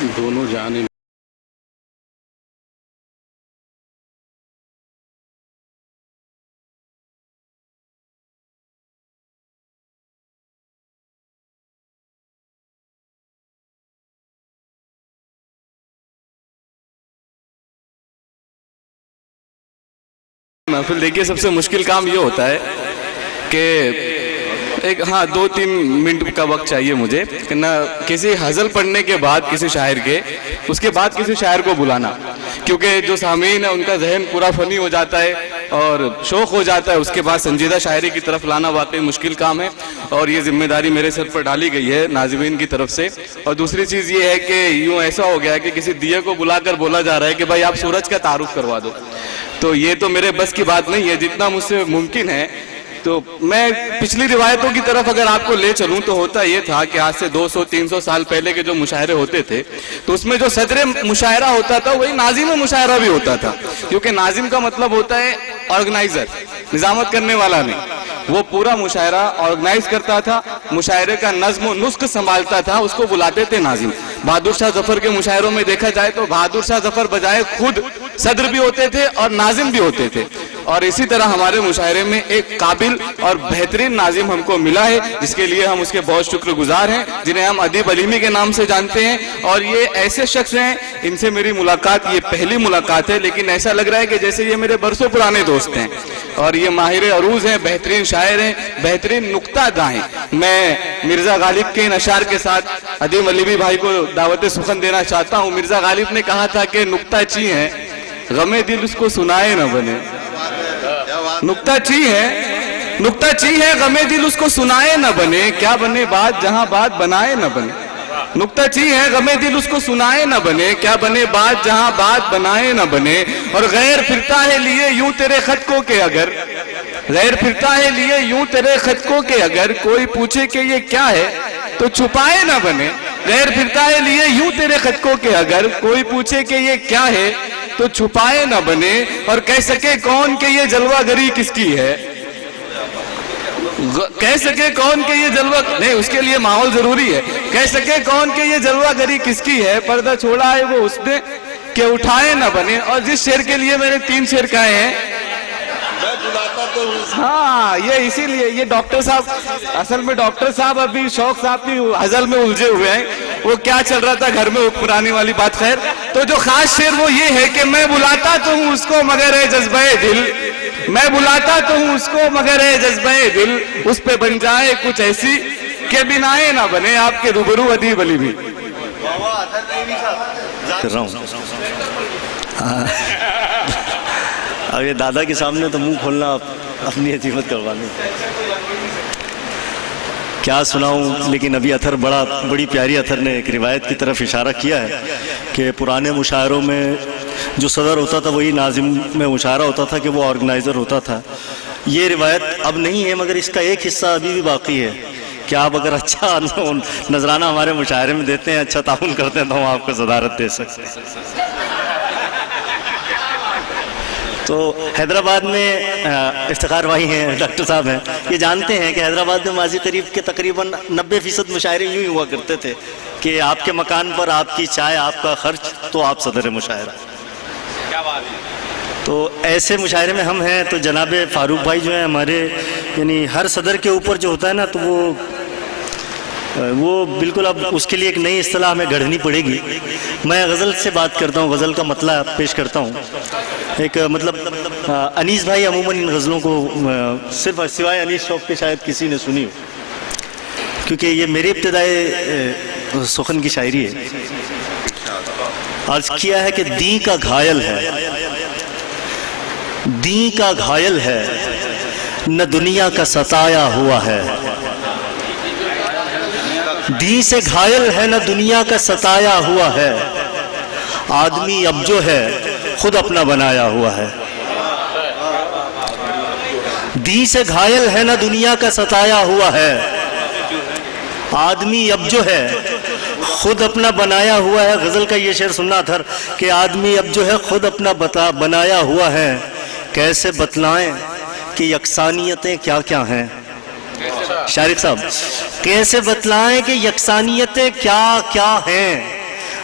دونوں جانب محفل دیکھیے، سب سے مشکل کام یہ ہوتا ہے کہ ایک 2-3 منٹ کا وقت چاہیے مجھے کہ نہ کسی غزل پڑھنے کے بعد کسی شاعر کے، اس کے بعد کسی شاعر کو بلانا، کیونکہ جو سامعین ہے ان کا ذہن پورا فنی ہو جاتا ہے اور شوق ہو جاتا ہے، اس کے بعد سنجیدہ شاعری کی طرف لانا واقعی مشکل کام ہے، اور یہ ذمہ داری میرے سر پر ڈالی گئی ہے ناظمین کی طرف سے۔ اور دوسری چیز یہ ہے کہ یوں ایسا ہو گیا ہے کہ کسی دیے کو بلا کر بولا جا رہا ہے کہ بھائی آپ سورج کا تعارف کروا دو، تو یہ تو میرے بس کی بات نہیں ہے، جتنا مجھ سے ممکن ہے۔ تو میں پچھلی روایتوں کی طرف اگر آپ کو لے چلوں تو ہوتا یہ تھا کہ آج سے 200-300 سال پہلے کے جو مشاعرے ہوتے تھے تو اس میں جو صدر مشاعرہ ہوتا تھا وہی ناظم مشاعرہ بھی ہوتا تھا، کیونکہ ناظم کا مطلب ہوتا ہے آرگنائزر، نظامت کرنے والا نہیں، وہ پورا مشاعرہ آرگنائز کرتا تھا، مشاعرے کا نظم و نسق سنبھالتا تھا، اس کو بلاتے تھے ناظم۔ بہادر شاہ ظفر کے مشاعروں میں دیکھا جائے تو بہادر شاہ ظفر بجائے خود صدر بھی ہوتے تھے اور ناظم بھی ہوتے تھے، اور اسی طرح ہمارے مشاعرے میں ایک قابل اور بہترین ناظم ہم کو ملا ہے، جس کے لیے ہم اس کے بہت شکر گزار ہیں، جنہیں ہم ادیب علیمی کے نام سے جانتے ہیں، اور یہ ایسے شخص ہیں، ان سے میری ملاقات یہ پہلی ملاقات ہے، لیکن ایسا لگ رہا ہے کہ جیسے یہ میرے برسوں پرانے دوست ہیں، اور یہ ماہر عروض ہیں، بہترین شاعر ہیں، بہترین نکتہ گاہ ہیں۔ میں مرزا غالب کے ان اشعار کے ساتھ ادیب علیمی بھائی کو دعوت سخن دینا چاہتا ہوں۔ مرزا غالب نے کہا تھا کہ نکتہ چی ہے غم دل اس کو سنائے نہ بنے، نکتہ چی ہے غم دل اس کو سنائے نہ بنے، کیا بنے بات جہاں بات بنائے نہ بنے، نکتہ چی ہے غم دل اس کو سنائے نہ بنے، کیا بنے بات جہاں بات بنائے نہ بنے، اور غیر پھرتا ہے لیے یوں تیرے خط کو کہ اگر، غیر پھرتا ہے لیے یوں تیرے خط کو کہ اگر کوئی پوچھے کہ یہ کیا ہے تو چھپائے نہ بنے، غیر پھرتا ہے لیے یوں تیرے خط کو کہ اگر کوئی پوچھے کہ یہ کیا ہے تو چھپائے نہ بنے، اور کہہ سکے کون کہ یہ جلوہ گری کس کی ہے، کہہ سکے کون کہ یہ جلوہ نہیں، اس کے لیے ماحول ضروری ہے، کہہ سکے کون کہ یہ جلوہ گری کس کی ہے، پردہ چھوڑا ہے وہ اس نے کہ اٹھائے نہ بنے۔ اور جس شعر کے لیے میں نے 3 شعر کہے ہیں، ہاں یہ اسی لیے یہ ڈاکٹر صاحب، اصل میں ڈاکٹر صاحب ابھی شوق صاحب کی غزل میں الجھے ہوئے ہیں، وہ کیا چل رہا تھا گھر میں پرانی والی بات، خیر۔ تو جو خاص شعر وہ یہ ہے کہ میں بلاتا تو ہوں اس کو مگر ہے جذبہ دل، میں بلاتا تو ہوں اس کو مگر ہے جذبہ دل، اس پہ بن جائے کچھ ایسی کہ بنائے نہ بنے، آپ کے روبرو ادیب علی بھی کر رہا ہوں۔ اب یہ دادا کے سامنے تو منہ کھولنا اپنی عظیمت کروانے، کیا سناؤں، لیکن ابھی اثر بڑی پیاری اثر نے ایک روایت کی طرف اشارہ کیا ہے کہ پرانے مشاعروں میں جو صدر ہوتا تھا وہی ناظم میں مشاعرہ ہوتا تھا کہ وہ آرگنائزر ہوتا تھا۔ یہ روایت اب نہیں ہے، مگر اس کا ایک حصہ ابھی بھی باقی ہے کہ آپ اگر اچھا نذرانہ ہمارے مشاعرے میں دیتے ہیں، اچھا تعاون کرتے ہیں تو ہم آپ کو صدارت دے سکتے ہیں۔ تو حیدرآباد میں افتخار بھائی ہیں، ڈاکٹر صاحب ہیں، یہ جانتے ہیں کہ حیدرآباد میں ماضی قریب کے تقریباً 90% مشاعرے یوں ہی ہوا کرتے تھے کہ آپ کے مکان پر آپ کی چائے، آپ کا خرچ، تو آپ صدر مشاعرہ۔ تو ایسے مشاعرے میں ہم ہیں، تو جناب فاروق بھائی جو ہیں ہمارے، یعنی ہر صدر کے اوپر جو ہوتا ہے نا، تو وہ بالکل اب اس کے لیے ایک نئی اصطلاح ہمیں گھڑنی پڑے گی۔ میں غزل سے بات کرتا ہوں، غزل کا مطلع پیش کرتا ہوں۔ ایک مطلب انیس بھائی عموماً ان غزلوں کو صرف سوائے انیس شوق کے شاید کسی نے سنی ہو، کیونکہ یہ میری ابتدائی سخن کی شاعری ہے۔ عرض کیا ہے کہ دین کا گھائل ہے، دین کا گھائل ہے، نہ دنیا کا ستایا ہوا ہے، دین سے گھائل ہے نہ دنیا کا ستایا ہوا ہے، آدمی اب جو ہے خود اپنا بنایا ہوا ہے، دین سے گھائل ہے نہ دنیا کا ستایا ہوا ہے، آدمی اب جو ہے خود اپنا بنایا ہوا ہے۔ غزل کا یہ شعر سننا تھا کہ آدمی اب جو ہے خود اپنا بنایا ہوا ہے، کیسے بتلائیں کہ یکسانیتیں کیا کیا ہیں، شارق صاحب کیسے بتلائیں کہ یکسانیتیں کیا کیا ہیں،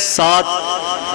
7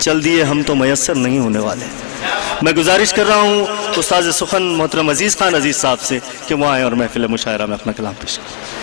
چل دیے ہم تو میسر نہیں ہونے والے. میں گزارش کر رہا ہوں استاد سخن محترم عزیز خان عزیز صاحب سے کہ وہ آئیں اور محفل مشاعرہ میں اپنا کلام پیش کریں.